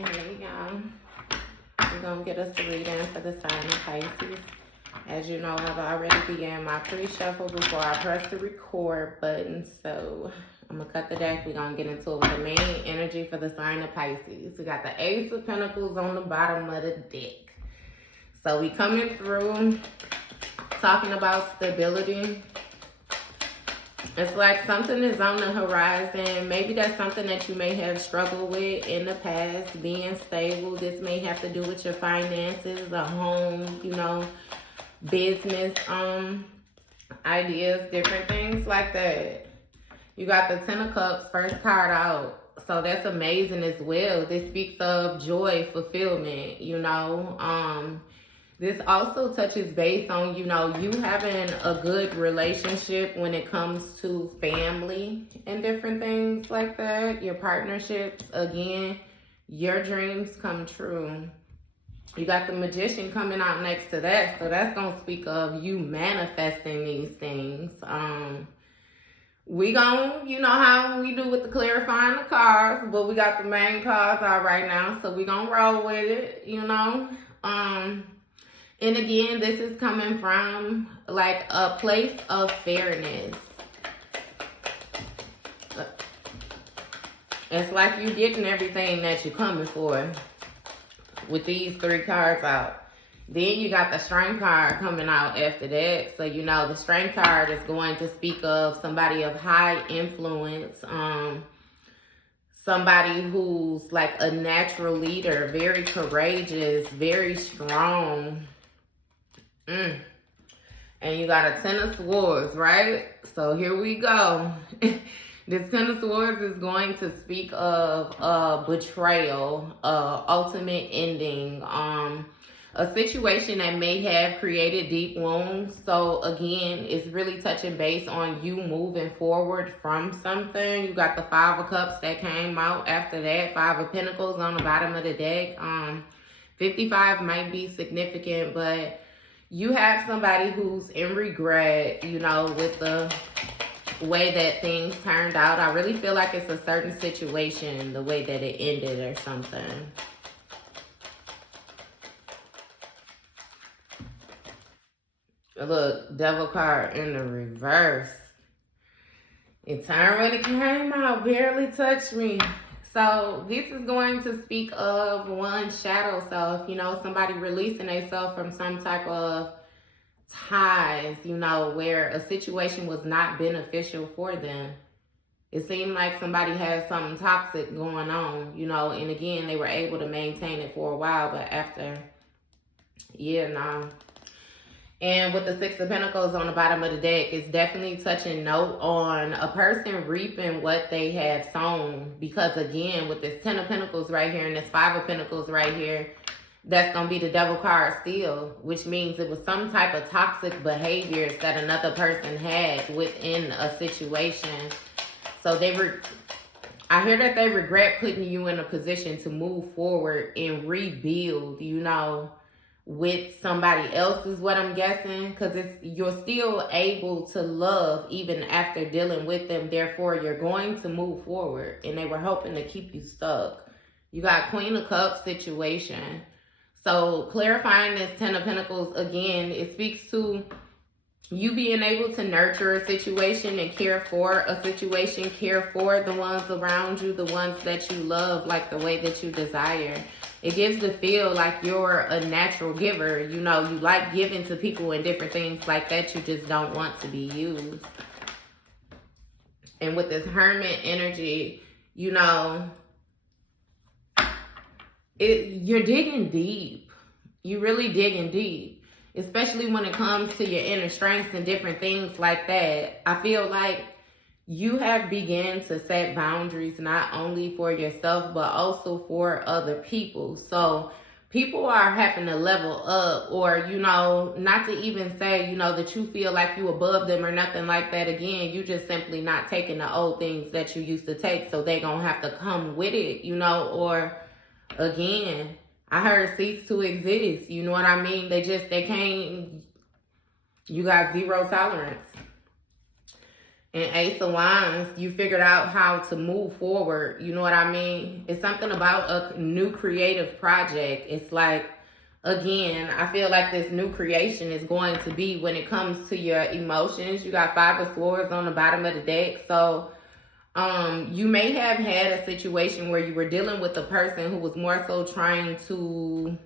Hey y'all, we're gonna get us a reading for the sign of Pisces. As you know, I've already began my pre-shuffle before I press the record button, so I'm gonna cut the deck. We're gonna get into it with the main energy for the sign of Pisces. We got the Ace of Pentacles on the bottom of the deck. So we coming through talking about stability. It's like something is on the horizon. Maybe that's something that you may have struggled with in the past, being stable. This may have to do with your finances, a home, you know, business, ideas, different things like that. You got the Ten of Cups, first card out. So that's amazing as well. This speaks of joy, fulfillment, you know. This also touches base on, you know, you having a good relationship when it comes to family and different things like that. Your partnerships, again, your dreams come true. You got the Magician coming out next to that. So that's going to speak of you manifesting these things. We gon', you know how we do with the clarifying the cards, but we got the main cards out right now. So we gonna roll with it, you know. And again, this is coming from like a place of fairness. It's like you getting everything that you're coming for with these three cards out. Then you got the Strength card coming out after that. So, you know, the Strength card is going to speak of somebody of high influence, somebody who's like a natural leader, very courageous, very strong. And you got a Ten of Swords, right? So here we go. This Ten of Swords is going to speak of betrayal, ultimate ending, a situation that may have created deep wounds. So again, it's really touching base on you moving forward from something. You got the Five of Cups that came out after that, Five of Pentacles on the bottom of the deck. 55 might be significant, but you have somebody who's in regret, you know, with the way that things turned out. I really feel like it's a certain situation, the way that it ended or something. Look, Devil card in the reverse. It turned when it came out, barely touched me. So this is going to speak of one's shadow self, you know, somebody releasing themselves from some type of ties, you know, where a situation was not beneficial for them. It seemed like somebody had something toxic going on, you know, and again, they were able to maintain it for a while, but after, yeah, no. And with the Six of Pentacles on the bottom of the deck, it's definitely touching note on a person reaping what they have sown. Because again, with this Ten of Pentacles right here and this Five of Pentacles right here, that's going to be the Devil card still, which means it was some type of toxic behaviors that another person had within a situation. So I hear that they regret putting you in a position to move forward and rebuild, you know, with somebody else is what I'm guessing, because you're still able to love even after dealing with them. Therefore, you're going to move forward, and they were hoping to keep you stuck. You got Queen of Cups situation. So clarifying this Ten of Pentacles, again, it speaks to you being able to nurture a situation and care for a situation, care for the ones around you, the ones that you love, like the way that you desire. It gives the feel like you're a natural giver. You know, you like giving to people and different things like that. You just don't want to be used. And with this Hermit energy, you know, you're digging deep. You're really digging deep. Especially when it comes to your inner strengths and different things like that. I feel like you have begun to set boundaries not only for yourself, but also for other people. So people are having to level up, or, you know, not to even say, you know, that you feel like you above them or nothing like that. Again, you just simply not taking the old things that you used to take. So they gonna have to come with it, you know, or again, I heard cease to exist. You know what I mean? They can't, you got zero tolerance. And Ace of Wands, you figured out how to move forward. You know what I mean? It's something about a new creative project. It's like, again, I feel like this new creation is going to be when it comes to your emotions. You got 5 of Swords on the bottom of the deck. So you may have had a situation where you were dealing with a person who was more so trying to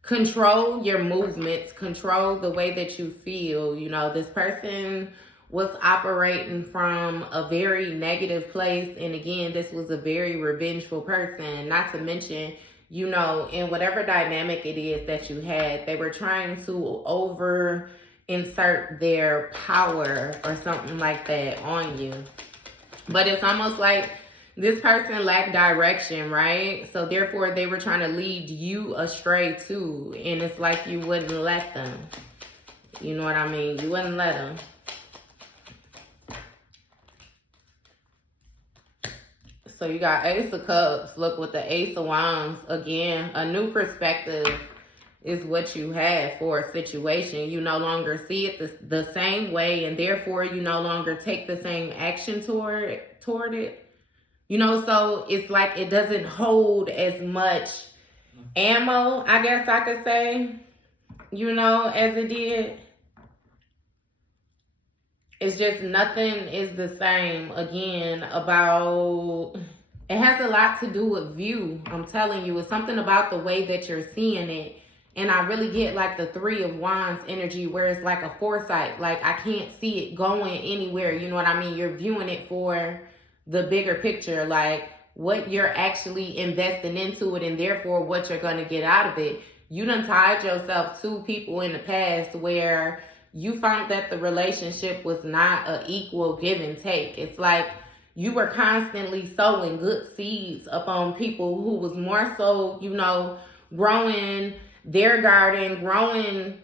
control your movements, control the way that you feel. You know, this person was operating from a very negative place. And again, this was a very revengeful person. Not to mention, you know, in whatever dynamic it is that you had, they were trying to over insert their power or something like that on you. But it's almost like this person lacked direction, right? So therefore, they were trying to lead you astray too. And it's like you wouldn't let them. You know what I mean? You wouldn't let them. So you got Ace of Cups. Look, with the Ace of Wands, again, a new perspective is what you have for a situation. You no longer see it the same way, and therefore you no longer take the same action toward it. You know, so it's like it doesn't hold as much ammo, I guess I could say, you know, as it did. It's just nothing is the same. Again, about, it has a lot to do with view. I'm telling you, it's something about the way that you're seeing it. And I really get like the 3 of Wands energy, where it's like a foresight. Like I can't see it going anywhere. You know what I mean? You're viewing it for the bigger picture, like what you're actually investing into it, and therefore what you're going to get out of it. You done tied yourself to people in the past where you found that the relationship was not an equal give and take. It's like you were constantly sowing good seeds upon people who was more so, you know, growing their garden, growing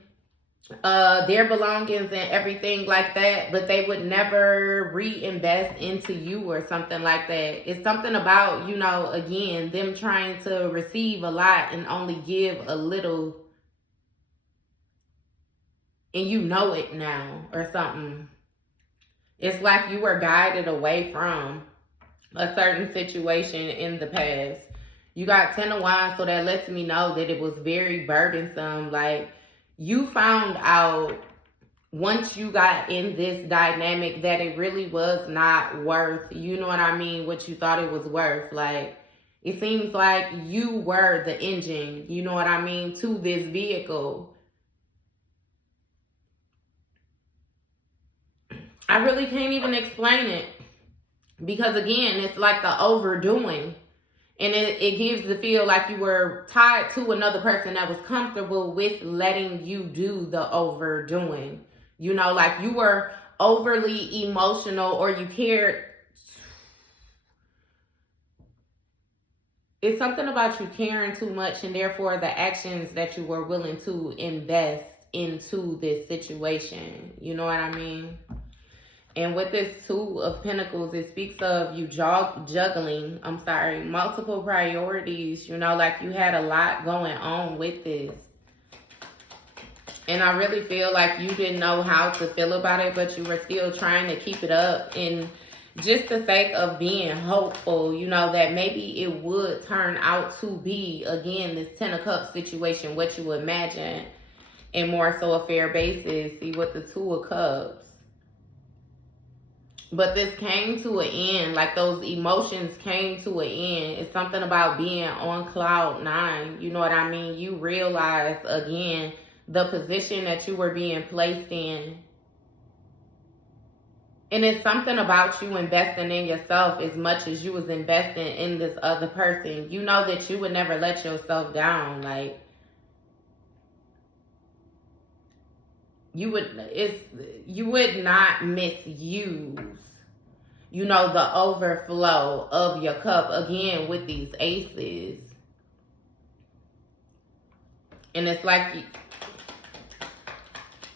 their belongings and everything like that, but they would never reinvest into you or something like that. It's something about, you know, again, them trying to receive a lot and only give a little. And you know it now or something. It's like you were guided away from a certain situation in the past. You got 10 of Wands, so that lets me know that it was very burdensome. Like you found out once you got in this dynamic that it really was not worth, you know what I mean, what you thought it was worth. Like it seems like you were the engine, you know what I mean, to this vehicle. I really can't even explain it, because again, it's like the overdoing, and it gives the feel like you were tied to another person that was comfortable with letting you do the overdoing. You know, like you were overly emotional, or you cared. It's something about you caring too much, and therefore the actions that you were willing to invest into this situation. You know what I mean? And with this 2 of Pentacles, it speaks of you juggling, multiple priorities. You know, like you had a lot going on with this. And I really feel like you didn't know how to feel about it, but you were still trying to keep it up. And just the sake of being hopeful, you know, that maybe it would turn out to be, again, this 10 of Cups situation, what you imagine, and more so a fair basis. See, with the 2 of Cups. But this came to an end, like those emotions came to an end. It's something about being on cloud 9. You know what I mean? You realize, again, the position that you were being placed in. And it's something about you investing in yourself as much as you was investing in this other person. You know that you would never let yourself down. Like, you would not misuse, you know, the overflow of your cup, again, with these aces. And it's like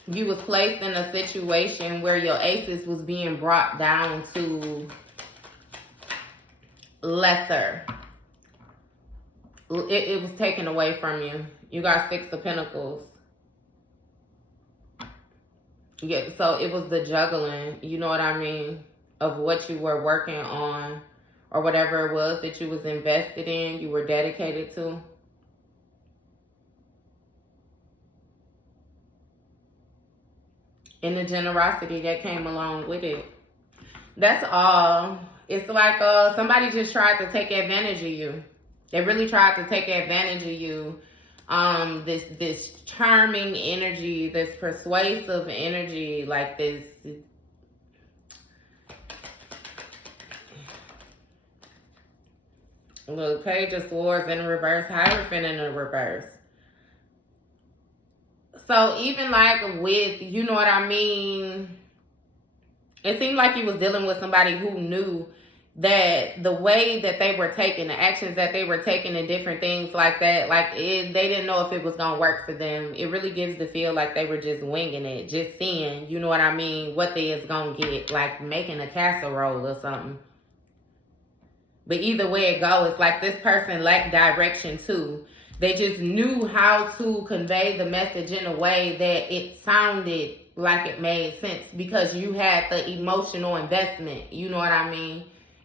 you was placed in a situation where your aces was being brought down to lesser. It was taken away from you. You got 6 of Pentacles. Yeah, so it was the juggling, you know what I mean, of what you were working on or whatever it was that you was invested in, you were dedicated to. And the generosity that came along with it. That's all. It's like somebody just tried to take advantage of you. They really tried to take advantage of you. This charming energy, this persuasive energy, like this. Look, Page of Swords in reverse, Hierophant in the reverse. So even like with, you know what I mean, it seemed like you was dealing with somebody who knew that the way that they were taking, the actions that they were taking and different things like that, like they didn't know if it was going to work for them. It really gives the feel like they were just winging it, just seeing, you know what I mean, what they is going to get, like making a casserole or something. But either way it goes, it's like this person lacked direction too. They just knew how to convey the message in a way that it sounded like it made sense because you had the emotional investment. You know what I mean?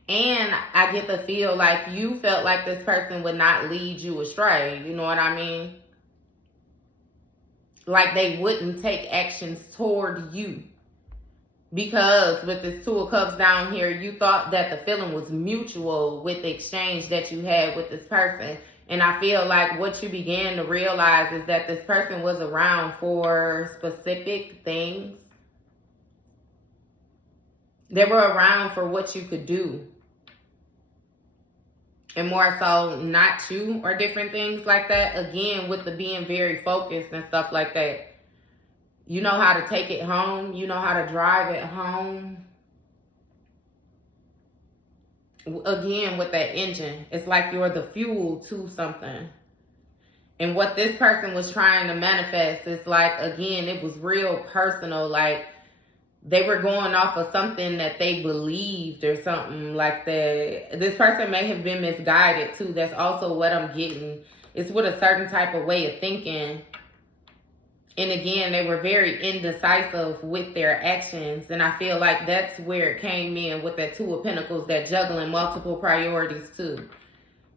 And I get the feel like you felt like this person would not lead you astray. You know what I mean? Like they wouldn't take actions toward you. Because with this Two of Cups down here, you thought that the feeling was mutual with the exchange that you had with this person. And I feel like what you began to realize is that this person was around for specific things. They were around for what you could do. And more so not you or different things like that. Again, with the being very focused and stuff like that. You know how to take it home. You know how to drive it home. Again, with that engine, it's like you're the fuel to something. And what this person was trying to manifest is like, again, it was real personal. Like they were going off of something that they believed or something like that. This person may have been misguided too. That's also what I'm getting. It's with a certain type of way of thinking. And again, they were very indecisive with their actions. And I feel like that's where it came in with that Two of Pentacles, that juggling multiple priorities too.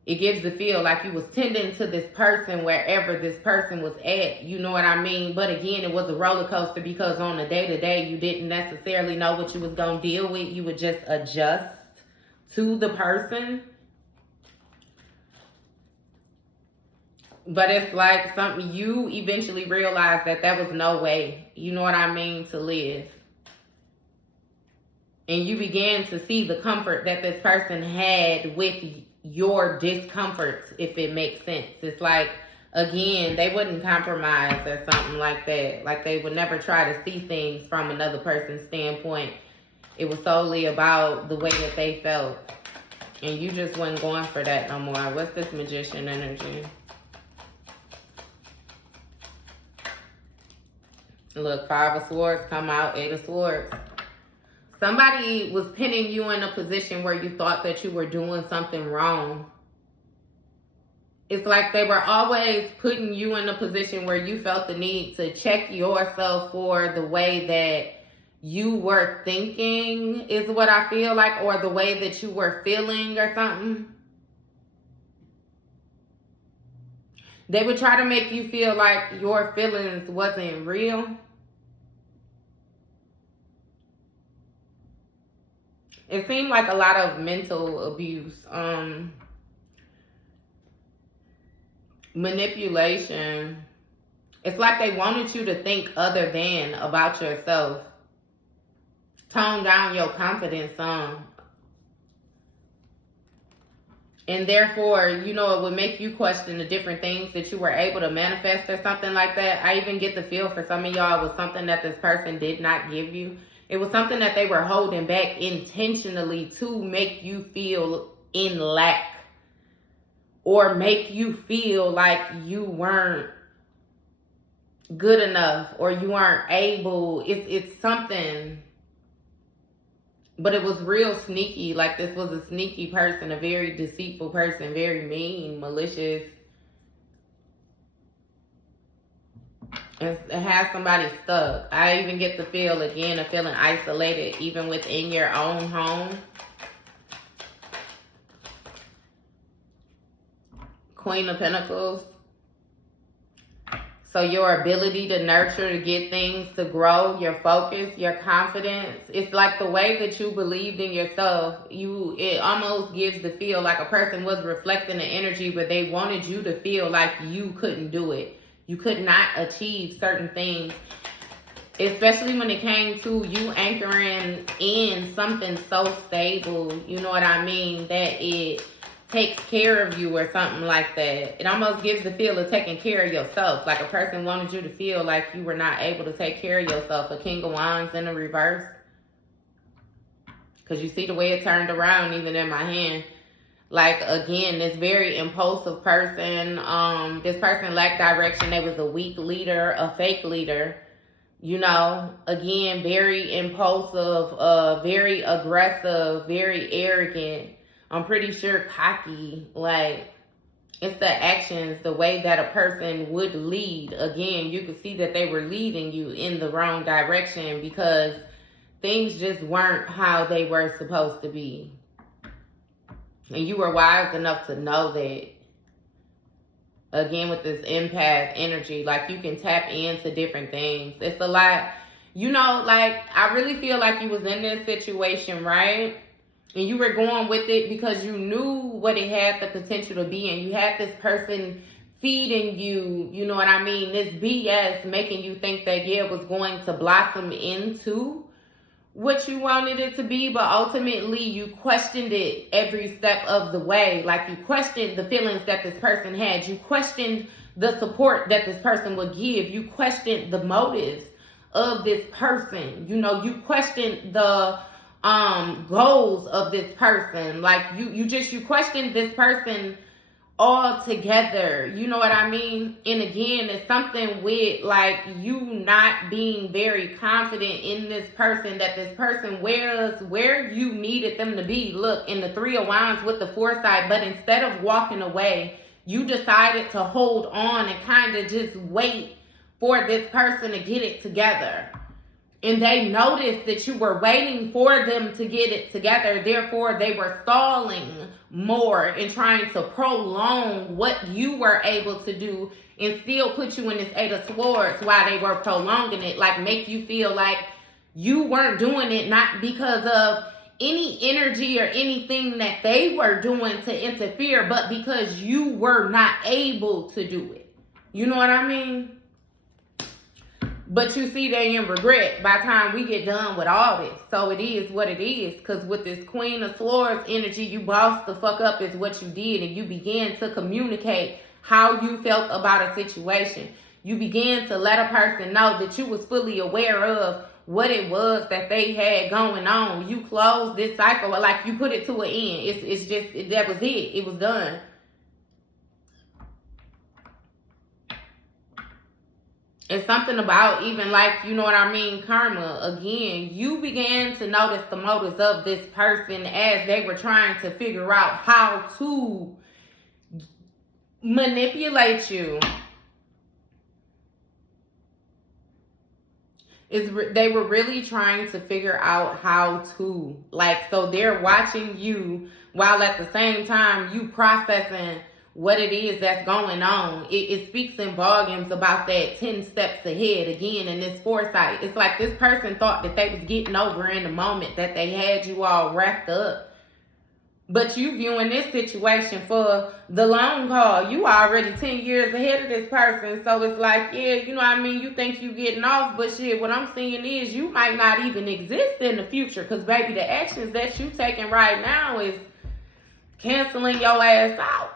It gives the feel like you was tending to this person wherever this person was at. You know what I mean? But again, it was a roller coaster because on the day-to-day, you didn't necessarily know what you was going to deal with. You would just adjust to the person. But it's like something you eventually realize that was no way, you know what I mean, to live. And you began to see the comfort that this person had with your discomfort, if it makes sense. It's like, again, they wouldn't compromise or something like that. Like they would never try to see things from another person's standpoint. It was solely about the way that they felt. And you just wasn't going for that no more. What's this Magician energy? Look, Five of Swords come out, Eight of Swords. Somebody was pinning you in a position where you thought that you were doing something wrong. It's like they were always putting you in a position where you felt the need to check yourself for the way that you were thinking, is what I feel like, or the way that you were feeling or something. They would try to make you feel like your feelings wasn't real. It seemed like a lot of mental abuse, manipulation. It's like they wanted you to think other than about yourself. Tone down your confidence some. And therefore, you know, it would make you question the different things that you were able to manifest or something like that. I even get the feel for some of y'all it was something that this person did not give you. It was something that they were holding back intentionally to make you feel in lack. Or make you feel like you weren't good enough or you weren't able. It's something. But it was real sneaky. Like this was a sneaky person, a very deceitful person, very mean, malicious. and have somebody stuck. I even get the feel again of feeling isolated even within your own home. Queen of Pentacles. So your ability to nurture, to get things to grow, your focus, your confidence. It's like the way that you believed in yourself. It almost gives the feel like a person was reflecting the energy, but they wanted you to feel like you couldn't do it. You could not achieve certain things. Especially when it came to you anchoring in something so stable, you know what I mean, that it takes care of you or something like that. It almost gives the feel of taking care of yourself. Like a person wanted you to feel like you were not able to take care of yourself. A King of Wands in the reverse. Because you see the way it turned around even in my hand. Like, again, this very impulsive person. This person lacked direction. They was a weak leader, a fake leader. You know, again, very impulsive, very aggressive, very arrogant. I'm pretty sure cocky. Like, it's the actions, the way that a person would lead. Again, you could see that they were leading you in the wrong direction because things just weren't how they were supposed to be. And you were wise enough to know that. Again, with this empath energy, like you can tap into different things. It's a lot, you know, like I really feel like you was in this situation, right? And you were going with it because you knew what it had the potential to be. And you had this person feeding you, you know what I mean? This BS making you think that, yeah, it was going to blossom into what you wanted it to be, but ultimately you questioned it every step of the way. Like you questioned the feelings that this person had. You questioned the support that this person would give. You questioned the motives of this person. You know, you questioned the goals of this person. Like you questioned this person all together, you know what I mean? And again, it's something with like you not being very confident in this person, that this person was where you needed them to be. Look, in the Three of Wands with the foresight, but instead of walking away, you decided to hold on and kind of just wait for this person to get it together. And they noticed that you were waiting for them to get it together. Therefore, they were stalling more and trying to prolong what you were able to do and still put you in this Eight of Swords while they were prolonging it. Like make you feel like you weren't doing it, not because of any energy or anything that they were doing to interfere, but because you were not able to do it. You know what I mean? But you see, they in regret by the time we get done with all this. So it is what it is. Because with this Queen of Swords energy, you bossed the fuck up is what you did. And you began to communicate how you felt about a situation. You began to let a person know that you was fully aware of what it was that they had going on. You closed this cycle, like you put it to an end. It's just, that was it. It was done. It's something about even like, you know what I mean, karma. Again, you began to notice the motives of this person as they were trying to figure out how to manipulate you. They were really trying to figure out how to. Like, so they're watching you while at the same time you processing what it is that's going on. It speaks in volumes about that 10 steps ahead again in this foresight. It's like this person thought that they was getting over in the moment, that they had you all wrapped up. But you viewing this situation for the long haul. You already 10 years ahead of this person. So it's like, yeah, you know what I mean? You think you getting off, but shit, what I'm seeing is you might not even exist in the future. Because baby, the actions that you taking right now is canceling your ass out.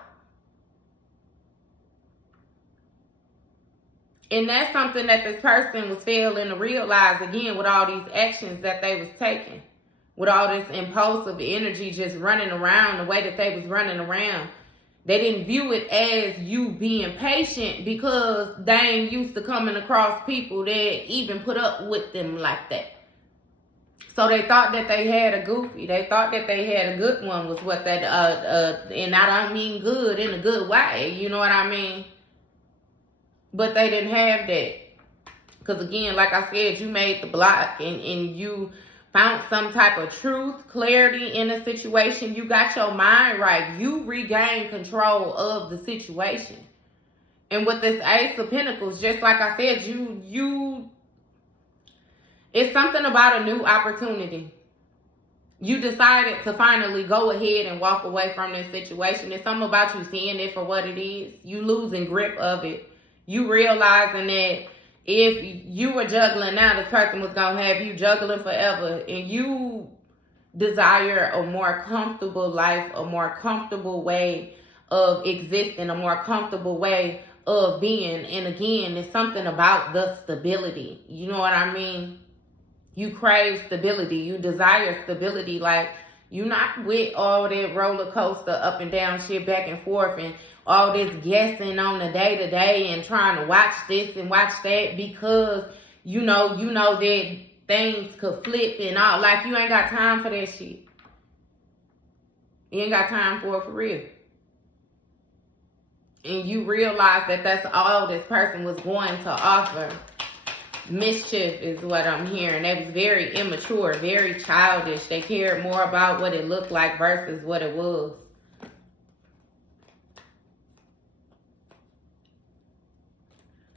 And that's something that this person was failing to realize, again, with all these actions that they was taking. With all this impulsive energy just running around the way that they was running around. They didn't view it as you being patient because they ain't used to coming across people that even put up with them like that. So they thought that they had a goofy. They thought that they had a good one was what that, and I don't mean good in a good way. You know what I mean? But they didn't have that. Because again, like I said, you made the block and you found some type of truth, clarity in a situation. You got your mind right. You regained control of the situation. And with this Ace of Pentacles, just like I said, it's something about a new opportunity. You decided to finally go ahead and walk away from this situation. It's something about you seeing it for what it is. You losing grip of it. You realizing that if you were juggling now, this person was going to have you juggling forever. And you desire a more comfortable life, a more comfortable way of existing, a more comfortable way of being. And again, it's something about the stability. You know what I mean? You crave stability. You desire stability. Like, you're not with all that roller coaster up and down shit back and forth and all this guessing on the day-to-day and trying to watch this and watch that because you know that things could flip and all. Like, you ain't got time for that shit. You ain't got time for it for real. And you realize that that's all this person was going to offer. Mischief is what I'm hearing. They was very immature, very childish. They cared more about what it looked like versus what it was.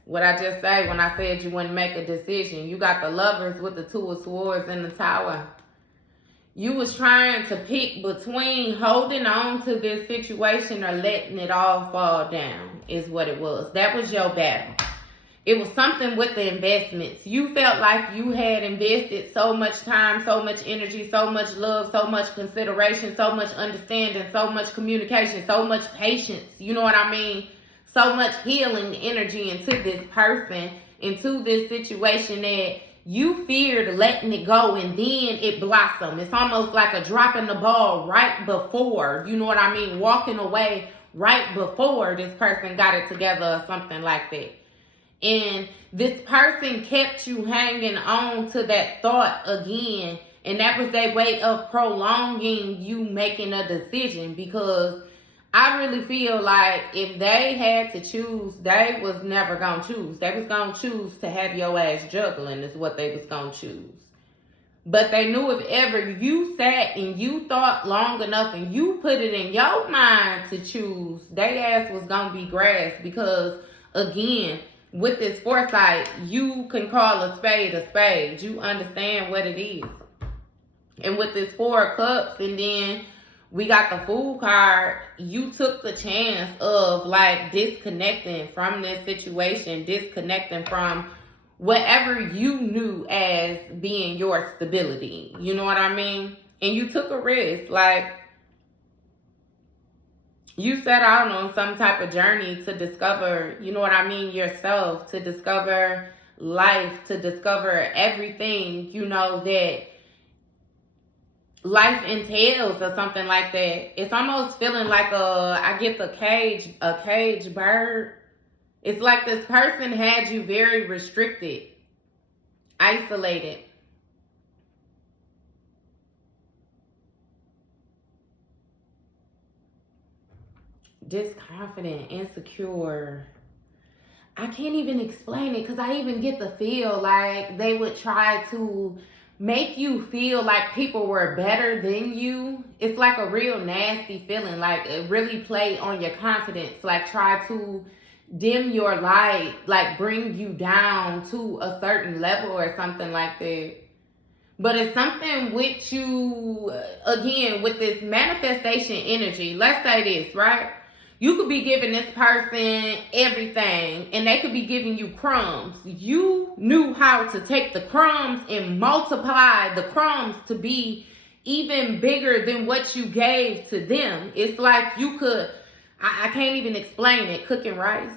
What I just said when I said you wouldn't make a decision. You got the Lovers with the Two of Swords in the Tower. You was trying to pick between holding on to this situation or letting it all fall down is what it was. That was your battle. It was something with the investments. You felt like you had invested so much time, so much energy, so much love, so much consideration, so much understanding, so much communication, so much patience. You know what I mean? So much healing energy into this person, into this situation that you feared letting it go and then it blossomed. It's almost like a dropping the ball right before, you know what I mean? Walking away right before this person got it together or something like that. And this person kept you hanging on to that thought again. And that was their way of prolonging you making a decision. Because I really feel like if they had to choose, they was never going to choose. They was going to choose to have your ass juggling is what they was going to choose. But they knew if ever you sat and you thought long enough and you put it in your mind to choose, their ass was going to be grass. Because, again, with this foresight, you can call a spade a spade. You understand what it is. And with this Four of Cups, and then we got the Fool card, you took the chance of like disconnecting from this situation, disconnecting from whatever you knew as being your stability. You know what I mean? And you took a risk. Like, you set out on some type of journey to discover, you know what I mean, yourself, to discover life, to discover everything, you know, that life entails or something like that. It's almost feeling like I get a cage bird. It's like this person had you very restricted, isolated. Disconfident, insecure. I can't even explain it because I even get the feel like they would try to make you feel like people were better than you. It's like a real nasty feeling. Like, it really play on your confidence. Like, try to dim your light, like bring you down to a certain level or something like that. But it's something with you, again, with this manifestation energy. Let's say this, right? You could be giving this person everything and they could be giving you crumbs. You knew how to take the crumbs and multiply the crumbs to be even bigger than what you gave to them. It's like you could, I can't even explain it, cooking rice,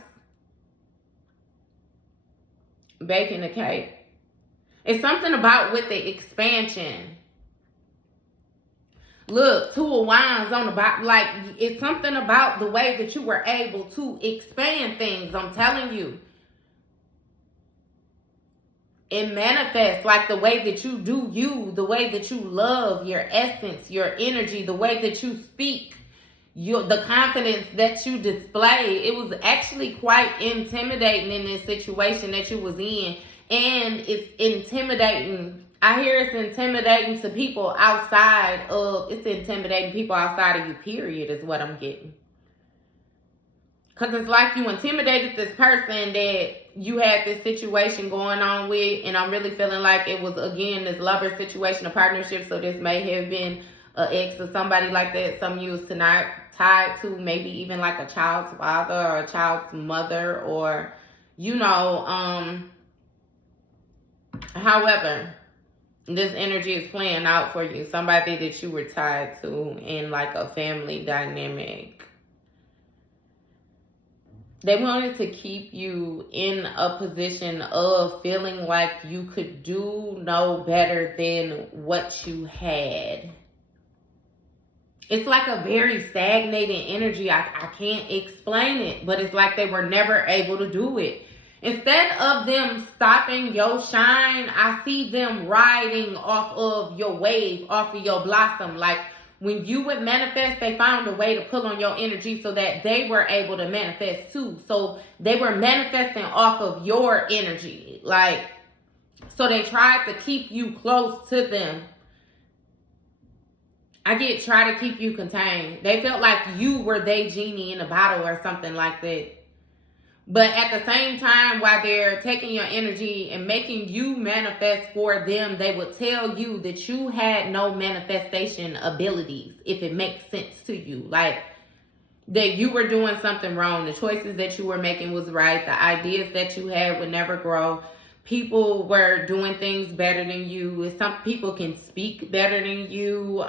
baking a cake. It's something about with the expansion. Look, Two of Wands on the bottom. Like, it's something about the way that you were able to expand things. I'm telling you. It manifests like the way that you do you, the way that you love, your essence, your energy, the way that you speak, the confidence that you display. It was actually quite intimidating in this situation that you was in. And it's intimidating. I hear it's intimidating to people outside of, it's intimidating people outside of you, period, is what I'm getting. Because it's like you intimidated this person that you had this situation going on with, and I'm really feeling like it was, again, this lover situation, a partnership, so this may have been an ex or somebody like that, some you was tonight tied to, maybe even like a child's father or a child's mother, or, you know, however, this energy is playing out for you. Somebody that you were tied to in like a family dynamic. They wanted to keep you in a position of feeling like you could do no better than what you had. It's like a very stagnating energy. I can't explain it, but it's like they were never able to do it. Instead of them stopping your shine, I see them riding off of your wave, off of your blossom. Like when you would manifest, they found a way to pull on your energy so that they were able to manifest too. So they were manifesting off of your energy. Like, so they tried to keep you close to them. Try to keep you contained. They felt like you were their genie in a bottle or something like that. But at the same time, while they're taking your energy and making you manifest for them, they would tell you that you had no manifestation abilities, if it makes sense to you. Like, that you were doing something wrong. The choices that you were making was right. The ideas that you had would never grow. People were doing things better than you. Some people can speak better than you.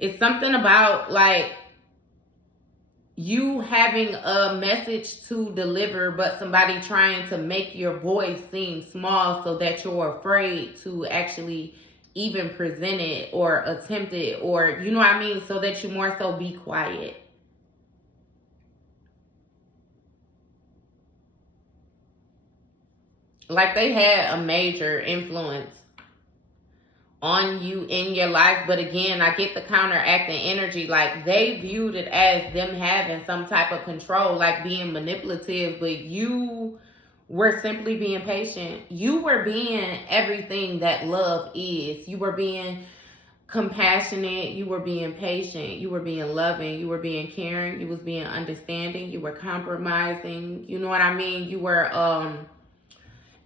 It's something about like you having a message to deliver, but somebody trying to make your voice seem small so that you're afraid to actually even present it or attempt it, or you know what I mean, so that you more so be quiet. Like they had a major influence on you in your life, but again, I get the counteracting energy. Like they viewed it as them having some type of control, like being manipulative, but you were simply being patient. You were being everything that love is. You were being compassionate, you were being patient, you were being loving, you were being caring, you was being understanding, you were compromising, you know what I mean? You were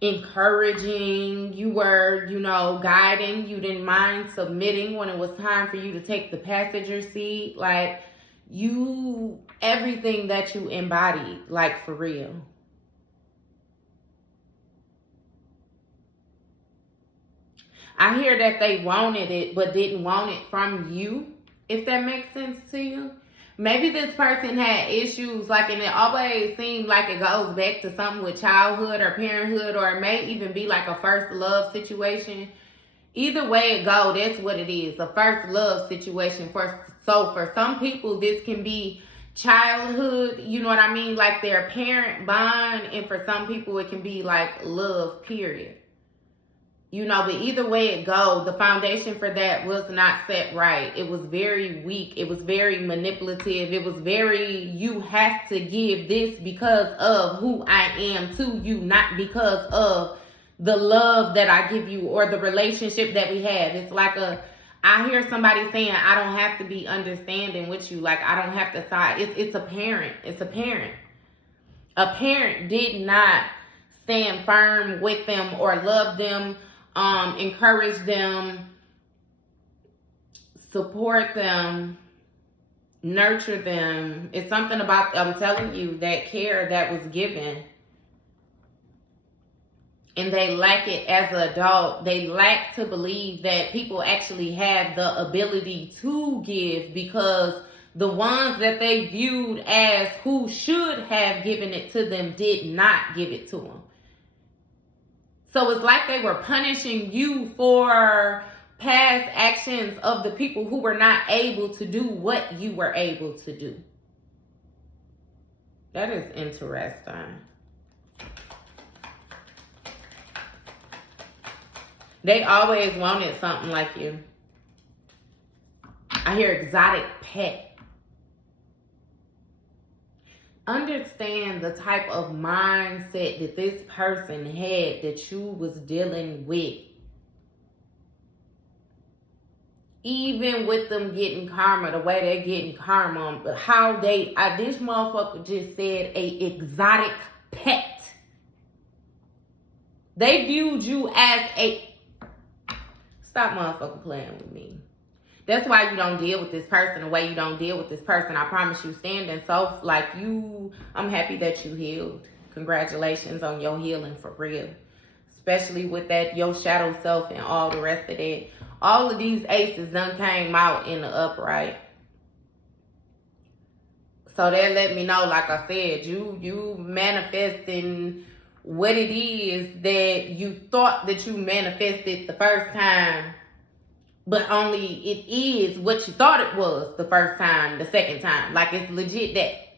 encouraging, you were, you know, guiding, you didn't mind submitting when it was time for you to take the passenger seat. Like you, everything that you embodied, like for real. I hear that they wanted it, but didn't want it from you, if that makes sense to you. Maybe this person had issues, like, and it always seems like it goes back to something with childhood or parenthood, or it may even be like a first love situation. Either way it go, that's what it is, a first love situation. So for some people, this can be childhood, you know what I mean, like their parent bond, and for some people, it can be like love, period. You know, but either way it goes, the foundation for that was not set right. It was very weak. It was very manipulative. It was very, you have to give this because of who I am to you, not because of the love that I give you or the relationship that we have. It's like I hear somebody saying, I don't have to be understanding with you. Like, I don't have to side. It's a parent. It's a parent. A parent did not stand firm with them or love them, encourage them, support them, nurture them. It's something about, I'm telling you, that care that was given. And they lack it as an adult. They lack to believe that people actually have the ability to give, because the ones that they viewed as who should have given it to them did not give it to them. So it's like they were punishing you for past actions of the people who were not able to do what you were able to do. That is interesting. They always wanted something like you. I hear exotic pet. understand the type of mindset that this person had that you was dealing with. Even with them getting karma, the way they're getting karma, but how this motherfucker just said a exotic pet. They viewed you as stop motherfucking playing with me. That's why you don't deal with this person the way you don't deal with this person. I promise you, standing so like you, I'm happy that you healed. Congratulations on your healing for real. Especially with that, your shadow self and all the rest of that. All of these aces done came out in the upright. So that let me know, like I said, you manifesting what it is that you thought that you manifested the first time, but only it is what you thought it was the first time, the second time. Like it's legit that.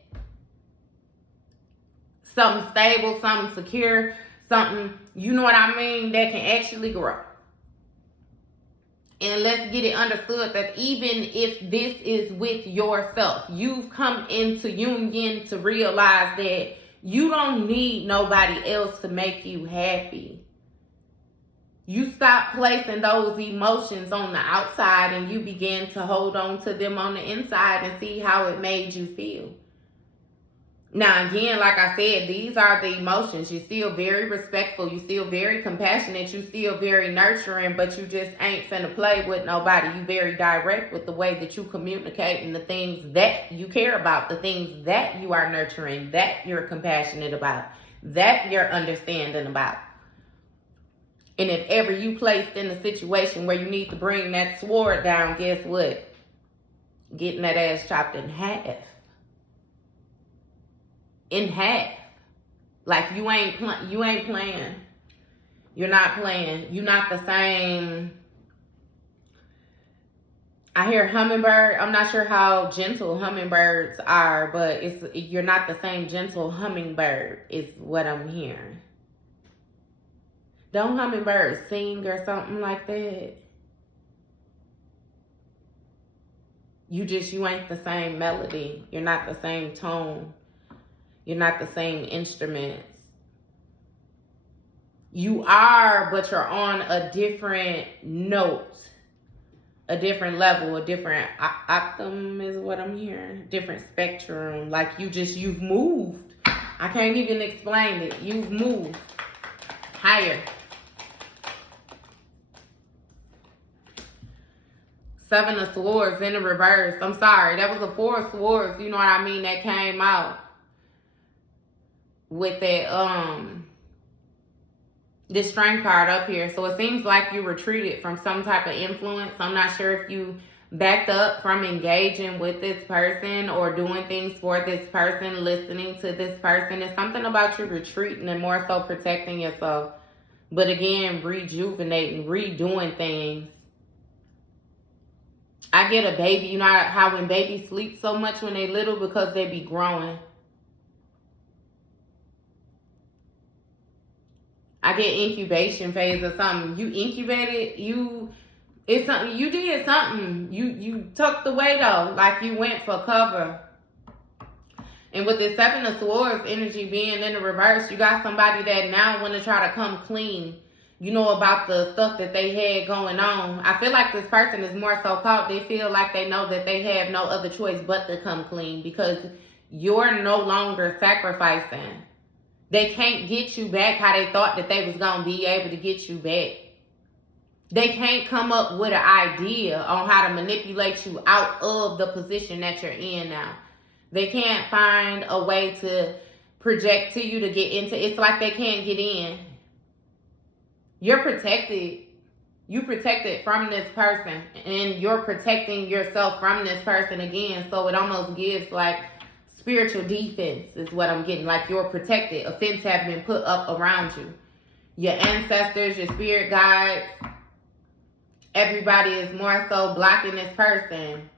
Something stable, something secure, something, you know what I mean, that can actually grow. And let's get it understood that even if this is with yourself, you've come into union to realize that you don't need nobody else to make you happy. You stop placing those emotions on the outside and you begin to hold on to them on the inside and see how it made you feel. Now, again, like I said, these are the emotions. You're still very respectful. You're still very compassionate. You're still very nurturing, but you just ain't finna play with nobody. You very direct with the way that you communicate and the things that you care about, the things that you are nurturing, that you're compassionate about, that you're understanding about. And if ever you placed in a situation where you need to bring that sword down, guess what? Getting that ass chopped in half. In half. Like you ain't playing. You're not playing. You're not the same. I hear hummingbird. I'm not sure how gentle hummingbirds are, but you're not the same gentle hummingbird is what I'm hearing. Don't hummingbirds sing or something like that? You ain't the same melody. You're not the same tone. You're not the same instruments. You are, but you're on a different note, a different level, a different octave is what I'm hearing. Different spectrum. Like you've moved. I can't even explain it. You've moved higher. Seven of Swords in the reverse. I'm sorry. That was a Four of Swords. You know what I mean? That came out with that this Strength card up here. So it seems like you retreated from some type of influence. I'm not sure if you backed up from engaging with this person or doing things for this person, listening to this person. It's something about you retreating and more so protecting yourself. But again, rejuvenating, redoing things. I get a baby. You know how when babies sleep so much when they little because they be growing. I get incubation phase or something. You incubated, it's something, you did something. You tucked away though, like you went for cover. And with the Seven of Swords energy being in the reverse, you got somebody that now want to try to come clean, you know, about the stuff that they had going on. I feel like this person is more so caught. They feel like they know that they have no other choice but to come clean because you're no longer sacrificing. They can't get you back how they thought that they was going to be able to get you back. They can't come up with an idea on how to manipulate you out of the position that you're in now. They can't find a way to project to you to get into. It's like they can't get in. You're protected. You protected from this person. And you're protecting yourself from this person again. So it almost gives like spiritual defense is what I'm getting. Like you're protected. A fence have been put up around you. Your ancestors, your spirit guides, everybody is more so blocking this person.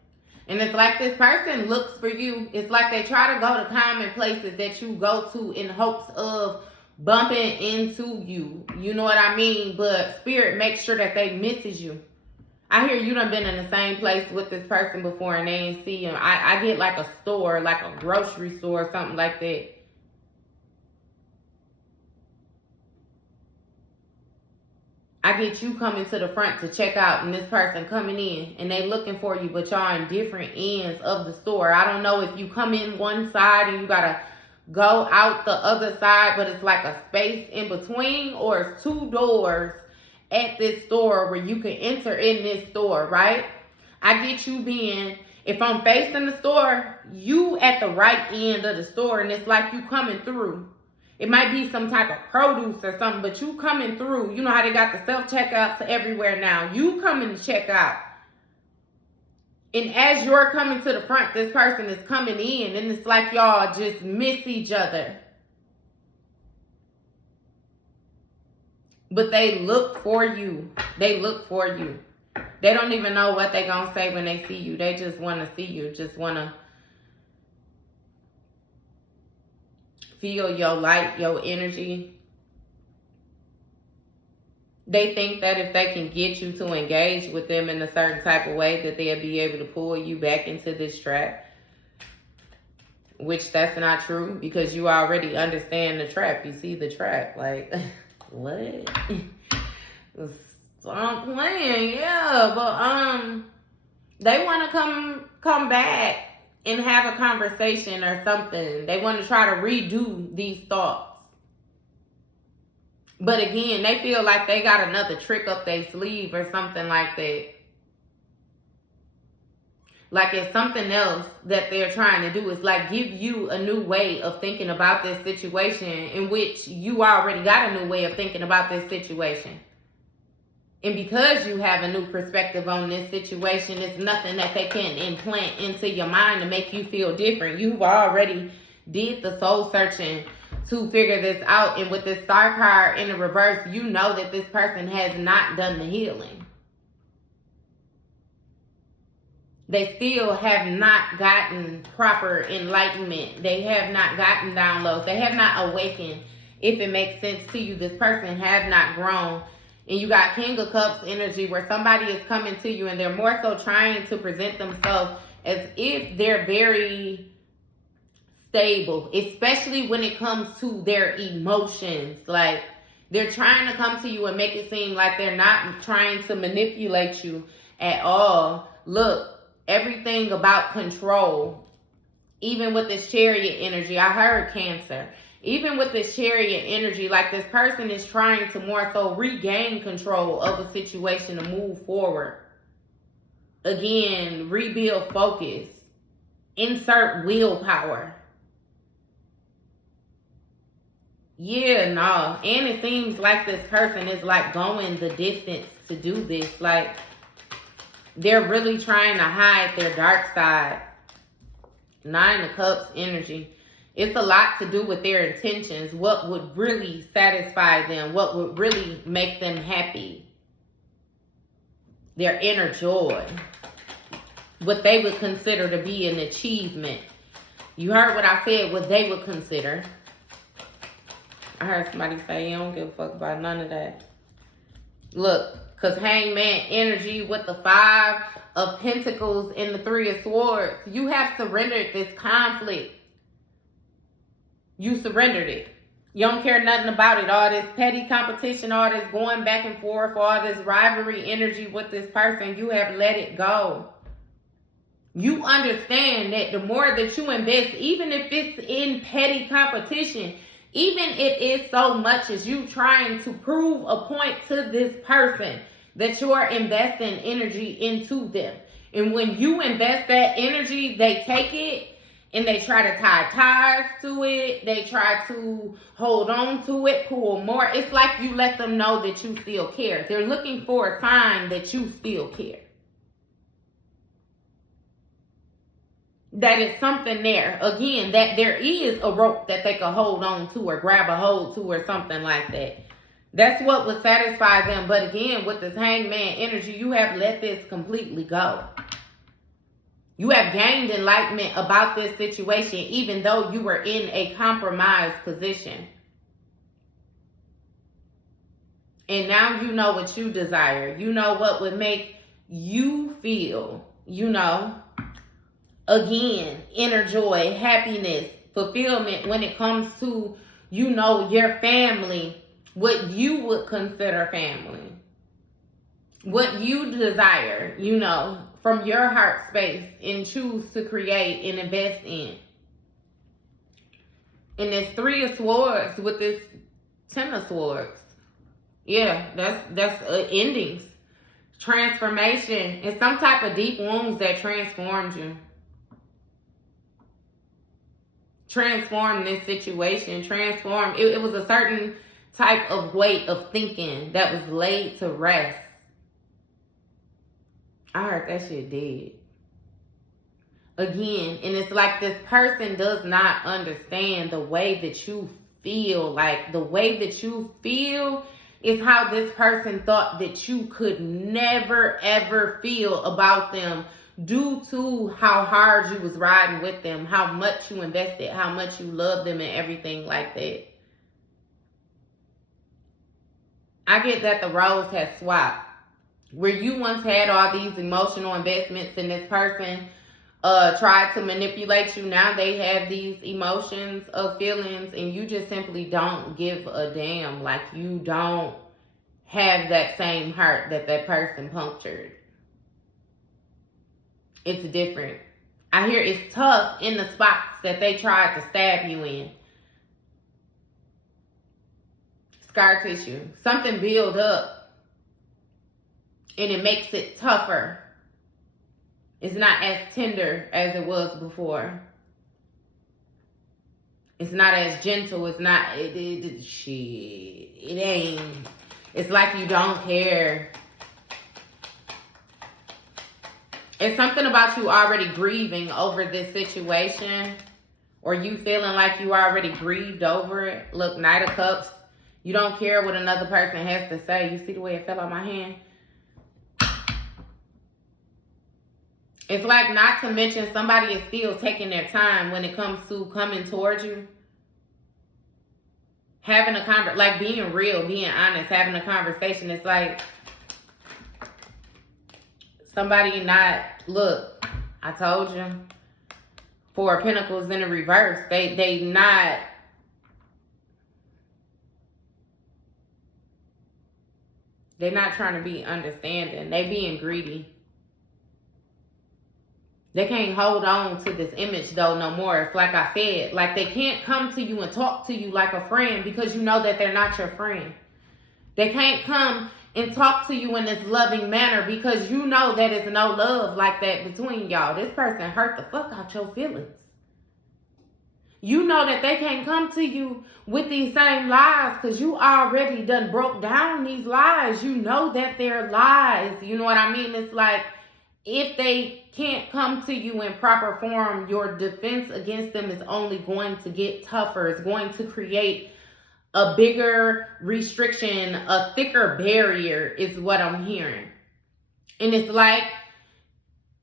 And it's like this person looks for you. It's like they try to go to common places that you go to in hopes of bumping into you. You know what I mean? But spirit makes sure that they misses you. I hear you done been in the same place with this person before and they ain't see you. I get like a store, like a grocery store or something like that. I get you coming to the front to check out and this person coming in and they looking for you, but y'all in different ends of the store. I don't know if you come in one side and you gotta go out the other side, but it's like a space in between, or it's two doors at this store where you can enter in this store, right? I get you being, if I'm facing the store, you at the right end of the store and it's like you coming through. It might be some type of produce or something, but you coming through. You know how they got the self-checkouts everywhere now. You coming to check out. And as you're coming to the front, this person is coming in and it's like y'all just miss each other. But they look for you. They look for you. They don't even know what they gonna say when they see you. They just want to see you. Just want to feel your light, your energy. They think that if they can get you to engage with them in a certain type of way, that they'll be able to pull you back into this trap. Which that's not true, because you already understand the trap. You see the trap. Like, what? Stop playing, yeah. But they want to come back and have a conversation or something. They want to try to redo these thoughts. But again, they feel like they got another trick up their sleeve or something like that. Like it's something else that they're trying to do. It's like give you a new way of thinking about this situation, in which you already got a new way of thinking about this situation. And because you have a new perspective on this situation, it's nothing that they can implant into your mind to make you feel different. You've already did the soul searching to figure this out. And with this Star card in the reverse, you know that this person has not done the healing. They still have not gotten proper enlightenment. They have not gotten downloads. They have not awakened. If it makes sense to you, this person has not grown. And you got King of Cups energy, where somebody is coming to you and they're more so trying to present themselves as if they're very stable, especially when it comes to their emotions. Like they're trying to come to you and make it seem like they're not trying to manipulate you at all. Look, everything about control, even with this Chariot energy. I heard Cancer. Even with this Chariot energy, like this person is trying to more so regain control of a situation to move forward. Again, rebuild focus. Insert willpower. Yeah, no. And it seems like this person is like going the distance to do this. Like they're really trying to hide their dark side. 9 of Cups energy. It's a lot to do with their intentions. What would really satisfy them? What would really make them happy? Their inner joy. What they would consider to be an achievement. You heard what I said, what they would consider. I heard somebody say, you don't give a fuck about none of that. Look, because Hangman energy with the 5 of Pentacles and the 3 of Swords. You have surrendered this conflict. You surrendered it. You don't care nothing about it. All this petty competition, all this going back and forth, all this rivalry energy with this person, you have let it go. You understand that the more that you invest, even if it's in petty competition, even if it's so much as you trying to prove a point to this person, that you're investing energy into them. And when you invest that energy, they take it and they try to tie ties to it. They try to hold on to it, pull more. It's like you let them know that you still care. They're looking for a sign that you still care. That is something there. Again, that there is a rope that they can hold on to or grab a hold to or something like that. That's what would satisfy them. But again, with this Hangman energy, you have let this completely go. You have gained enlightenment about this situation, even though you were in a compromised position. And now you know what you desire. You know what would make you feel, again, inner joy, happiness, fulfillment when it comes to, your family, what you would consider family, what you desire, from your heart space and choose to create and invest in. And there's 3 of Swords with this 10 of Swords. Yeah, that's endings, transformation, and some type of deep wounds that transformed you. Transform this situation, it was a certain type of way of thinking that was laid to rest. I heard that shit dead. Again, and it's like this person does not understand the way that you feel. Like, the way that you feel is how this person thought that you could never ever feel about them, due to how hard you was riding with them, how much you invested, how much you loved them, and everything like that. I get that the roles have swapped. Where you once had all these emotional investments in this person tried to manipulate you, now they have these emotions of feelings, and you just simply don't give a damn. Like, you don't have that same heart that person punctured. It's different. I hear it's tough in the spots that they tried to stab you in. Scar tissue. Something build up and it makes it tougher. It's not as tender as it was before. It's not as gentle. It's not, it ain't. It's like you don't care. It's something about you already grieving over this situation, or you feeling like you already grieved over it. Look, Knight of Cups. You don't care what another person has to say. You see the way it fell on my hand? It's like, not to mention, somebody is still taking their time when it comes to coming towards you. Having a conversation, like being real, being honest, having a conversation. It's like somebody not, look, I told you. 4 of Pentacles in the reverse. They're not trying to be understanding. They being greedy. They can't hold on to this image though no more. It's like I said, like they can't come to you and talk to you like a friend because you know that they're not your friend. They can't come and talk to you in this loving manner because you know that it's no love like that between y'all. This person hurt the fuck out your feelings. You know that they can't come to you with these same lies because you already done broke down these lies. You know that they're lies. You know what I mean? It's like, if they can't come to you in proper form, your defense against them is only going to get tougher. It's going to create a bigger restriction, a thicker barrier is what I'm hearing. And it's like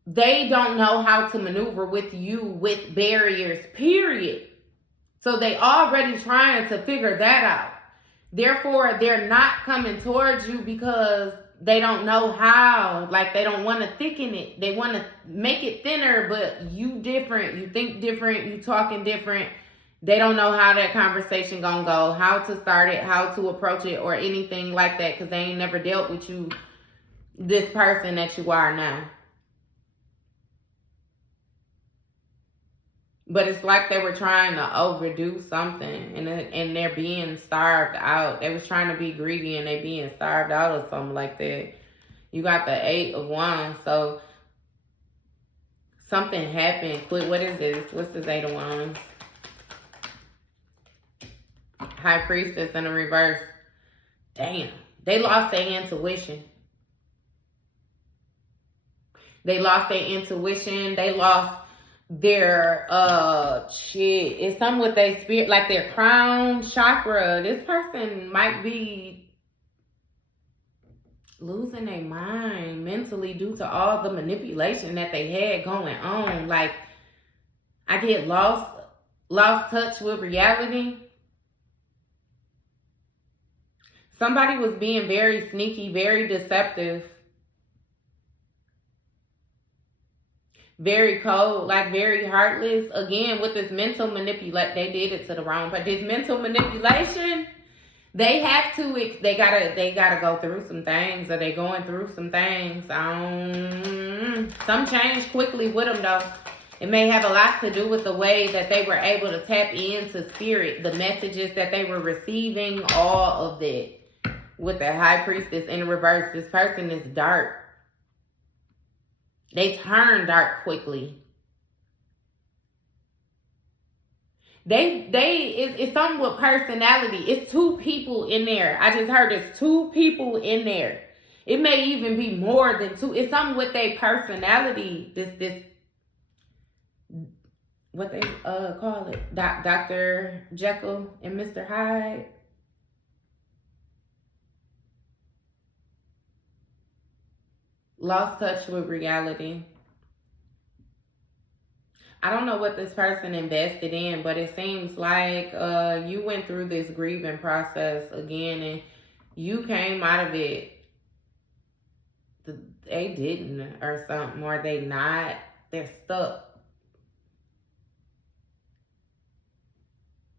they don't know how to maneuver with you with barriers, period. So they already trying to figure that out. Therefore, they're not coming towards you because they don't know how. Like, they don't want to thicken it. They want to make it thinner, but you different. You think different. You talking different. They don't know how that conversation gonna go, how to start it, how to approach it, or anything like that, because they ain't never dealt with you, this person that you are now. But it's like they were trying to overdo something, and they're being starved out. They was trying to be greedy, and they being starved out or something like that. You got the 8 of Wands, so something happened. What is this? What's this 8 of Wands? High Priestess in the reverse. Damn. They lost their intuition. They lost their intuition. They lost their it's something with their spirit, like their crown chakra. This person might be losing their mind mentally due to all the manipulation that they had going on. Like, I get lost touch with reality. Somebody was being very sneaky, very deceptive. very cold, like very heartless. Again, with this mental manipulate, they did it to the wrong. But this mental manipulation, they have to. They gotta go through some things, or they going through some things. Some change quickly with them though. It may have a lot to do with the way that they were able to tap into spirit, the messages that they were receiving, all of that. With the high priestess in reverse, this person is dark. They turn dark quickly. It's something with personality. It's two people in there. I just heard there's two people in there. It may even be more than two. It's something with their personality. This what they call it, Dr. Jekyll and Mr. Hyde. Lost touch with reality. I don't know what this person invested in, but it seems like you went through this grieving process again, and you came out of it. They didn't, or something, or they not. They're stuck.